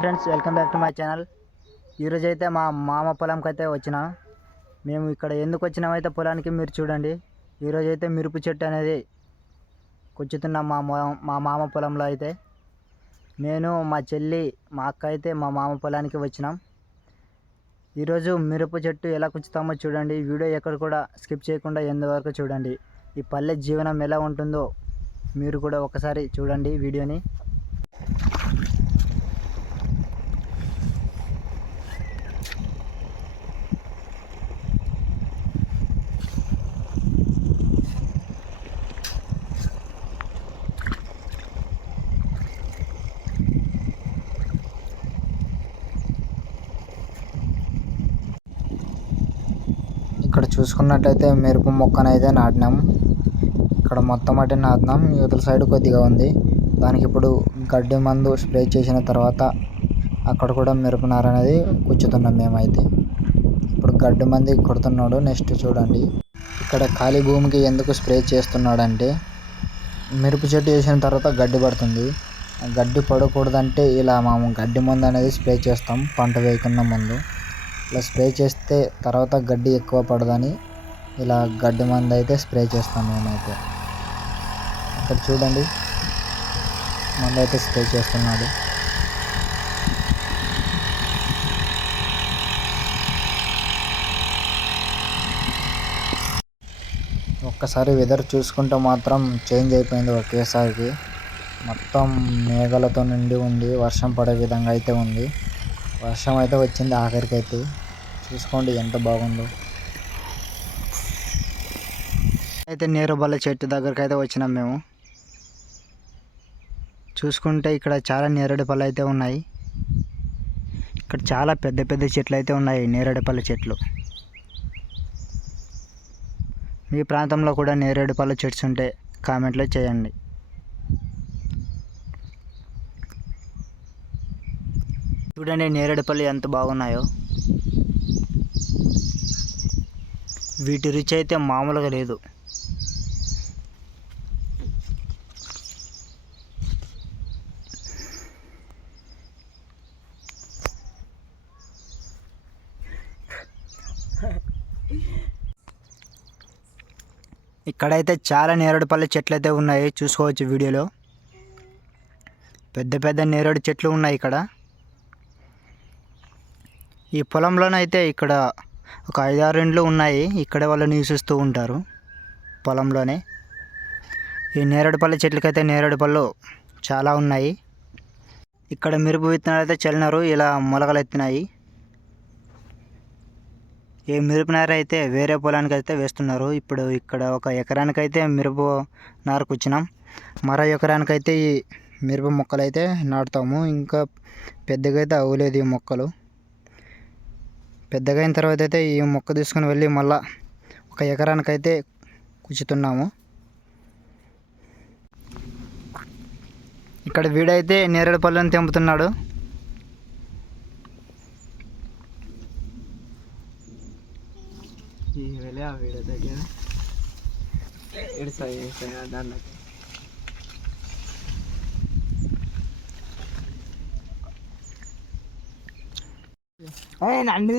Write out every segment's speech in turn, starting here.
Hi friends, welcome back to my channel. ఈరోజు అయితే మా మామ పొలంకి అయితే వచ్చిన. మేము ఇక్కడ ఎందుకు వచ్చినామైతే పొలానికి మీరు చూడండి. ఈరోజు అయితే మిరప చెట్టు అనేది కూర్చుతున్నాం మా మామ పొలంలో. అయితే నేను, మా చెల్లి, మా అక్క అయితే మా మామ పొలానికి వచ్చినాం. ఈరోజు మిరప చెట్టు ఎలా కూర్చుతామో చూడండి. వీడియో ఎక్కడ కూడా స్కిప్ చేయకుండా ఎంతవరకు చూడండి. ఈ పల్లె జీవనం ఎలా ఉంటుందో మీరు కూడా ఒకసారి చూడండి వీడియోని. ఇక్కడ చూసుకున్నట్టయితే మిరప మొక్కనైతే నాటినాం. ఇక్కడ మొత్తం అంటే నాటినాం. యువతల సైడ్ కొద్దిగా ఉంది. దానికి ఇప్పుడు గడ్డి మందు స్ప్రే చేసిన తర్వాత అక్కడ కూడా మిరప నార అనేది కూర్చుతున్నాం మేమైతే. ఇప్పుడు గడ్డి మంది కొడుతున్నాడు. నెక్స్ట్ చూడండి, ఇక్కడ ఖాళీ భూమికి ఎందుకు స్ప్రే చేస్తున్నాడంటే మిరప చెట్టు వేసిన తర్వాత గడ్డి పడుతుంది. గడ్డి పడకూడదంటే ఇలా మేము గడ్డి మందు అనేది స్ప్రే చేస్తాం. పంట వేయకుండా ముందు ఇలా స్ప్రే చేస్తే తర్వాత గడ్డి ఎక్కువ పడదని ఇలా గడ్డి మందు అయితే స్ప్రే చేస్తాం మేమైతే. ఇక్కడ చూడండి, మందు అయితే స్ప్రే చేస్తున్నాడు. ఒక్కసారి వెదర్ చూసుకుంటే మాత్రం చేంజ్ అయిపోయింది ఒకేసారికి. మొత్తం మేఘాలతో నిండి ఉంది. వర్షం పడే విధంగా అయితే ఉంది. వర్షం అయితే వచ్చింది ఆఖరికి అయితే. చూసుకోండి ఎంత బాగుందో. అయితే నేరుబల్ల చెట్టు దగ్గరికి అయితే వచ్చినాం మేము. చూసుకుంటే ఇక్కడ చాలా నేరేడు పళ్ళు అయితే ఉన్నాయి. ఇక్కడ చాలా పెద్ద పెద్ద చెట్లు అయితే ఉన్నాయి, నేరేడు పళ్ళ చెట్లు. మీ ప్రాంతంలో కూడా నేరేడు పళ్ళ చెట్స్ ఉంటే కామెంట్లో చేయండి. చూడండి నేరేడు పళ్ళు ఎంత బాగున్నాయో. వీటి రుచి అయితే మామూలుగా లేదు. ఇక్కడైతే చాలా నేరేడు పళ్ళ చెట్లు అయితే ఉన్నాయి, చూసుకోవచ్చు వీడియోలో. పెద్ద పెద్ద నేరేడు చెట్లు ఉన్నాయి ఇక్కడ. ఈ పొలంలోనైతే ఇక్కడ ఒక 5-6 ఇండ్లు ఉన్నాయి. ఇక్కడ వాళ్ళు నివసిస్తూ ఉంటారు పొలంలోనే. ఈ నేరేడు పళ్ళ చెట్లకైతే నేరేడు పళ్ళు చాలా ఉన్నాయి. ఇక్కడ మిరప విత్తనాలు అయితే చల్లినారు, ఇలా మొలకలు ఎత్తినాయి. ఈ మిరప నార అయితే వేరే పొలానికి అయితే వేస్తున్నారు. ఇప్పుడు ఇక్కడ ఒక ఎకరానికైతే మిరప నార కూర్చున్నాం. మరో ఎకరానికైతే ఈ మిరప మొక్కలు అయితే నాటుతాము. ఇంకా పెద్దగా అయితే అవ్వలేదు ఈ మొక్కలు. పెద్దగా అయిన తర్వాత అయితే ఈ మొక్క తీసుకుని వెళ్ళి మళ్ళా ఒక ఎకరానికైతే కూర్చుతున్నాము. ఇక్కడ వీడైతే నేరేడు పళ్ళని తెంపుతున్నాడు. నన్ను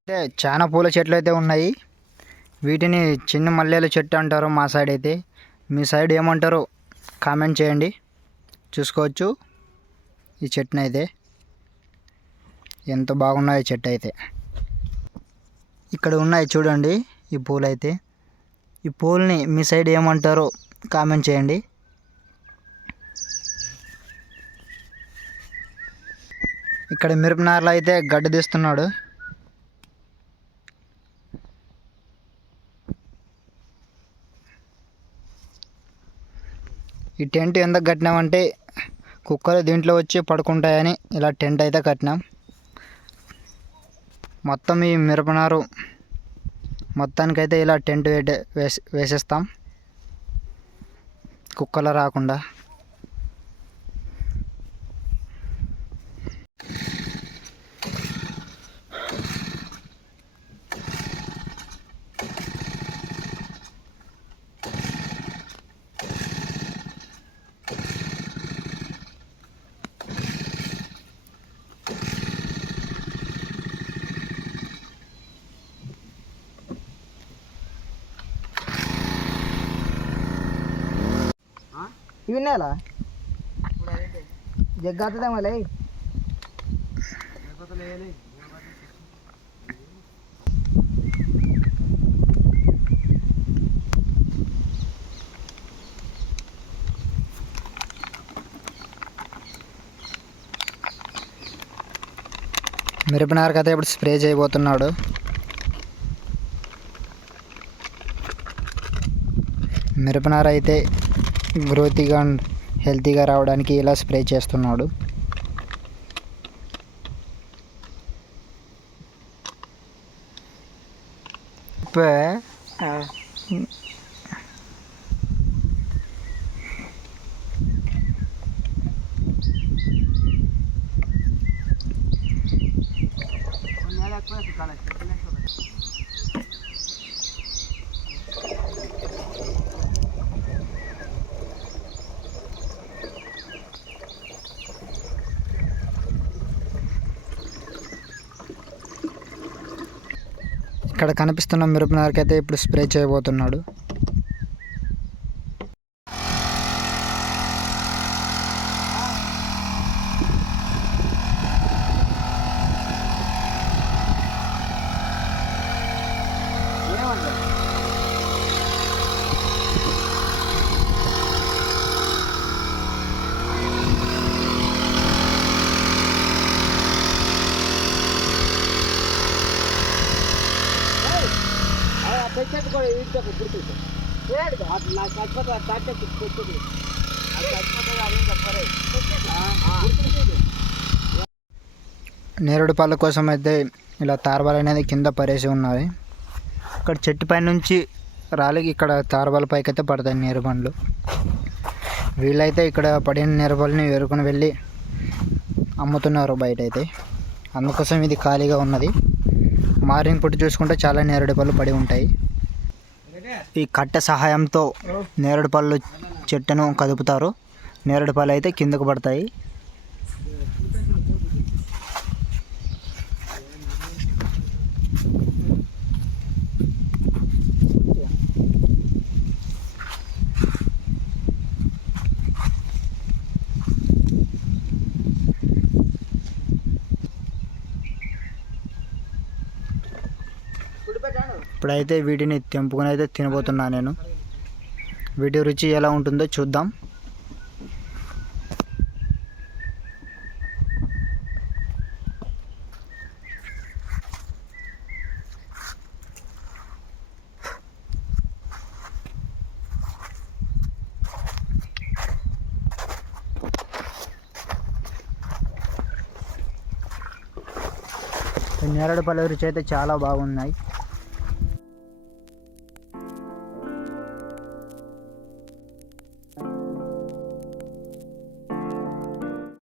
అంటే చాలా పూల చెట్లు అయితే ఉన్నాయి. వీటిని చిన్న మల్లెల చెట్టు అంటారు మా సైడ్ అయితే. మీ సైడ్ ఏమంటారో కామెంట్ చేయండి. చూసుకోవచ్చు ఈ చెట్టుని అయితే, ఎంత బాగున్నాయి చెట్టు అయితే. ఇక్కడ ఉన్నాయి చూడండి ఈ పూలు అయితే. ఈ పూలని మీ సైడ్ ఏమంటారో కామెంట్ చేయండి. ఇక్కడ మిరపనారలో అయితే గడ్డి తీస్తున్నాడు. ఈ టెంట్ ఎందుకు కట్టినామంటే కుక్కలు దీంట్లో వచ్చి పడుకుంటాయని ఇలా టెంట్ అయితే కట్టినాం. మొత్తం ఈ మిరపనారు మొత్తానికైతే ఇలా టెంట్ వేసేస్తాం కుక్కలు రాకుండా. విన్నాలా జగ్గాతుందేమో లే. మిరపనారకు అయితే ఇప్పుడు స్ప్రే చేయబోతున్నాడు. మిరపనార అయితే గ్రోతిగా హెల్తీగా రావడానికి ఇలా స్ప్రే చేస్తున్నాడు. ఇక్కడ కనిపిస్తున్న మిరపనారకి అయితే ఇప్పుడు స్ప్రే చేయబోతున్నాడు. నేరేడు పళ్ళ కోసం అయితే ఇలా తార్బాలు అనేది కింద పరేసి ఉన్నది. ఇక్కడ చెట్టు పై నుంచి రాలికి ఇక్కడ తార్బాల పైకి అయితే పడతాయి నేరేడు పండ్లు. వీళ్ళైతే ఇక్కడ పడిన నేరేడుపళ్ళని ఏరుకొని వెళ్ళి అమ్ముతున్నారు బయట అయితే. అందుకోసం ఇది ఖాళీగా ఉన్నది. మార్నింగ్ పుట్టి చూసుకుంటే చాలా నేరేడు పళ్ళు పడి ఉంటాయి. ఈ కట్టె సహాయంతో నేరేడు పళ్ళు చెట్టును కదుపుతారు. నేరేడు పళ్ళు అయితే కిందకు పడతాయి. ఇప్పుడైతే వీటిని తెంపుకొని అయితే తినబోతున్నా నేను. వీటి రుచి ఎలా ఉంటుందో చూద్దాం. నేరేడు పళ్ళ రుచి అయితే చాలా బాగున్నాయి.